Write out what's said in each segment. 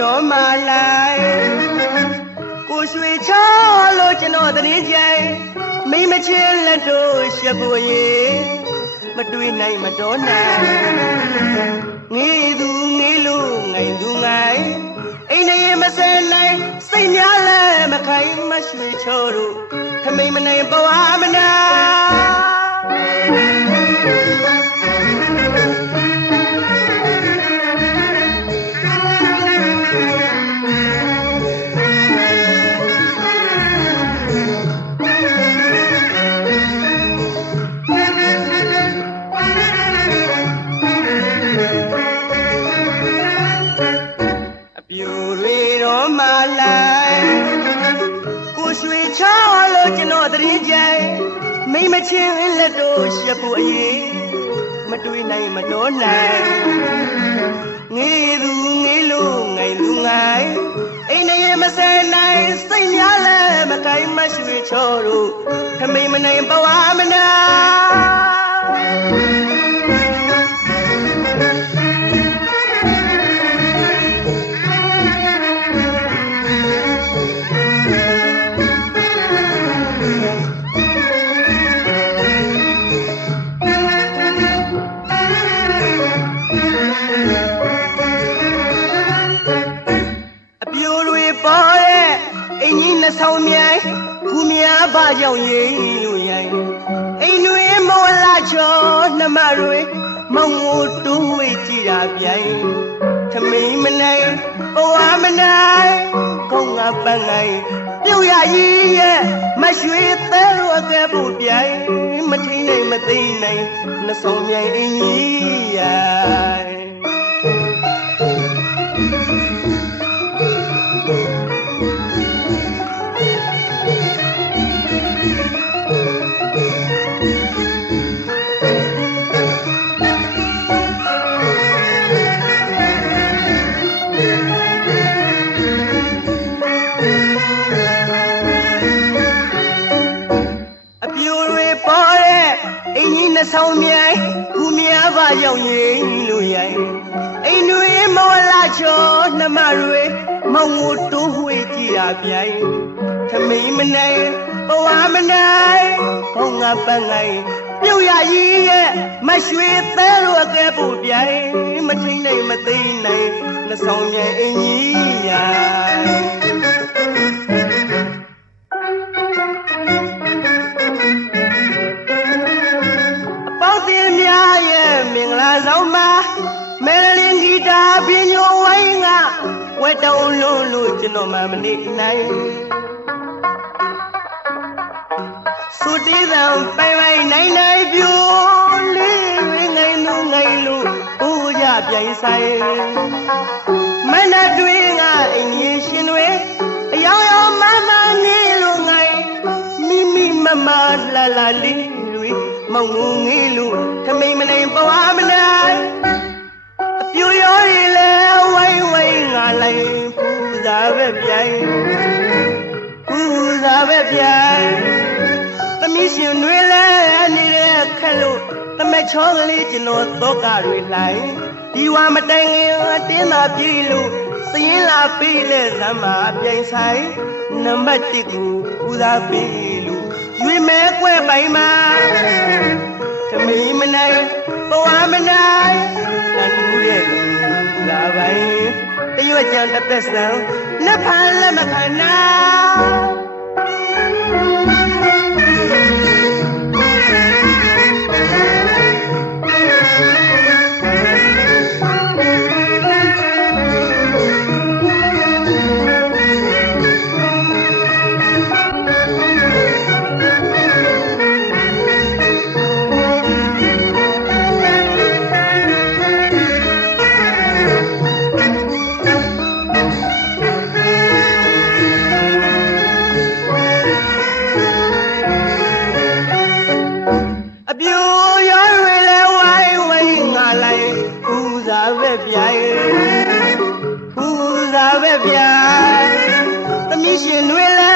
တော့မှလိုက်ကိုရွှေချလို့ကျွန်တော်တရင်ကြိုင်မိမချင်းလက်တို့ရှက်ဖို့ရင်မတွေးနိုင်မတော်နိုင်ငေးသူငေးလို့ငိုင်သူငိုင်အိမ်နေမစဲနိုင်စိတ်များလဲမခိုင်မရွှေချောတို့ခမိန်မနိုင်ဘဝမနာမိမချင်းလက်တို့ရှက်ဖို့အရေးမတွေးနိုင်မတော်နိုင်ငေးသူငေးလို့ငိုင်လူငိုင်အိမ်နေမစဲနိုင်စိတ်များလဲမကိုင်းမရွှေချောတို့ခမိန်မနိုင်ဘဝမနာဆောင်မြိုင်ကူများပါကြောင့်ရိမ်လို့ရိုင်အိမ်တွေမောလာချောနှမတွေမောင်ကိုတိုးဝေးကြည့်တာပြိုင်ခမိန်မနိုင်ဘဝမနိုင်ခေါင်းငါပန်းနိုင်ပြုတ်ရကြီးရဲ့မရွှေသဲလို့အကဲဖို့ပြိုင်မထိန်နိုင်မသိနိုင်နှဆောင်မြိုင်အင်းကြီးရဆောင်မြိုင်ကူများပါရောက်ရင်လူရိုင်အိမ်တွေမောလာချောနှမတွေမောင်ကိုတိုးဝှေ့ကြည့်တာပြိုင်ခမိန်မနိုင်ဘဝမနိုင်ခေါင်းငါပန်းနိုင်ပြုတ်ရကြီးရဲ့မရွှေသဲလို့အကဲဖို့ပြိုင်မထိန်နိုင်မသိနိုင်နှဆောင်မြိုင်အင်းကြီးညာဆောင်မမဲလင်းဂီတာပြညိုဝိုင်းကဝဲတောင်းလို့ကျွန်တော်မှမနေနိုင်စုတီးစံပိုင်နိုင်ပြိုလေးဝင်းငိုင်းလို့ဦးရပြိုင်ဆိုင်မနဲ့တွင်ကအင်းရင်ရှင်တွေအယောင်မနေလို့ငိုင်းမိမလာလေးမောင်ငူငေးလို့ခမိန်မနိုင်ဘဝမနိုင်အပြူရောရီလဲဝိုင်းငါလိုက်ပူဇာပဲပြိုင်သမီးရှင်တွေလဲနေတဲ့ခက်လို့သမက်ချောကလေးကျွန်တော်သောကတွေလိုက်ဒီဝါမတိုင်ငင်အတင်းသာပြေးလို့စရင်လာပေးလဲဇမ်းမာပြိုင်ဆိုင်နံပါတ်1ကိုပူဇာပေးလို့ရွေမဲကွဲပိုင်မှာခမိန်မနိုင်ဘဝမနိုင်တန်လူရဲ့လာပိုင်တရွတ်ကြံတစ်သက်စံနှစ်ဖန်လက်မခံနာရှင်တွေလဲ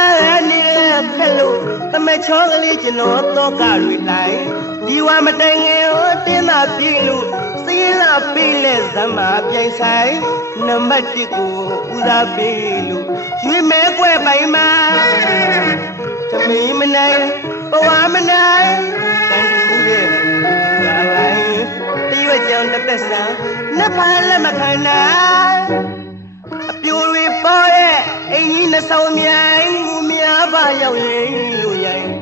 နေတဲ့ခက်လို့သမက်ချောကလေးကျွန်တော်တော့ကတွေလိုက်ဒီ ဒီဝမတိုင်ငယ်ကိုတင်းသာပြည့်လို့စီးလာပေးလဲဇမပြိုင်ဆိုင်နံပါတ်1ကိုဦးစားပေးလို့ရွေးမဲကွယ်ပိုင်မှာသမီးမနိုင်ဘဝမနိုင်တန်တူရဲ့ရာလိုက်တရွက်ကြောင်တစ်သက်ဆန်းနှစ်ဖက်လက်မခံနိုင်အပြိုတွေပေါ်ရဲ့အင်ကြီးနှဆောင်မြိုင်ငူများပါရောက်ရင်လို့ရိုင်း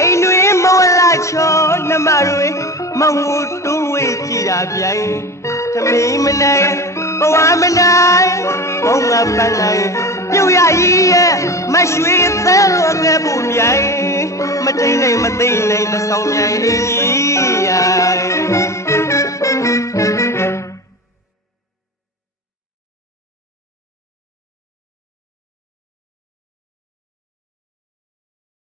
အိမ်တွေမောလာချောနှမတွေမောင်ကိုတွန်းဝေးကြည့်တာပြိုင်သမီးမနိုင်ဘဝမနိုင်ဘုံကပန်းနိုင်ပြုတ်ရကြီးရဲ့မရွှေသဲလို့ငဲဖို့မြိုင်မတိန်နိုင်မသိမ့်နိုင်နှဆောင်မြိုင်အင်ကြီးရိုင်း